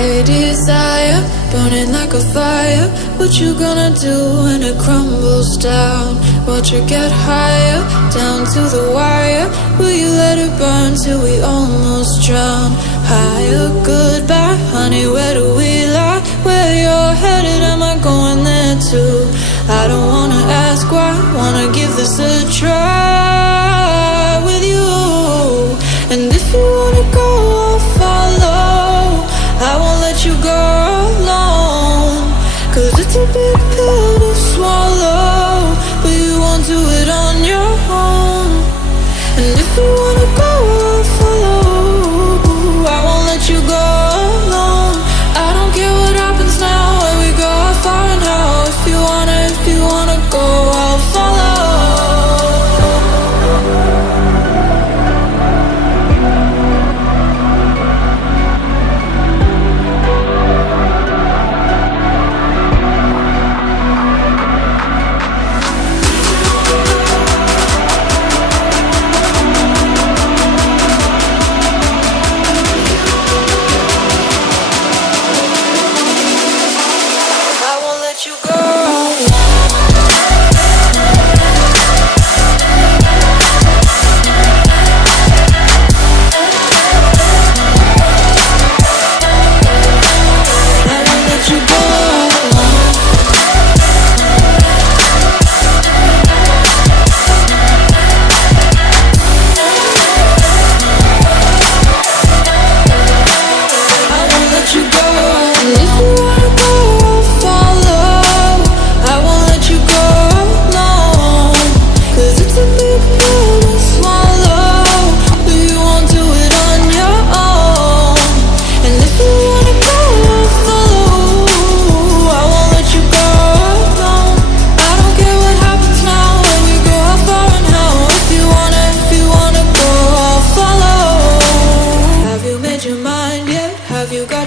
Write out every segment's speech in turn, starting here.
a desire, burning like a fire. What you gonna do when it crumbles down? Watch it get higher, down to the wire. Will you let it burn till we almost drown? Higher, goodbye, honey, where do we lie? Where you're headed, am I going there too? I don't wanna ask why, wanna give this a try with you. And if you wanna go, I'll follow. I won't let you go alone, 'cause it's a big pill to swallow, but you won't do it on your own. And if you wanna go, I'll follow. I won't let you go alone. I don't care what happens now, where we go, how far and how. If you wanna go, I'll follow.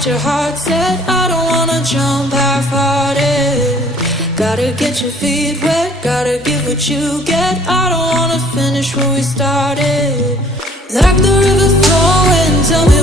Your heart set, I don't wanna jump half-hearted. Gotta get your feet wet, gotta give what you get. I don't wanna finish where we started. Like the river flowing, tell me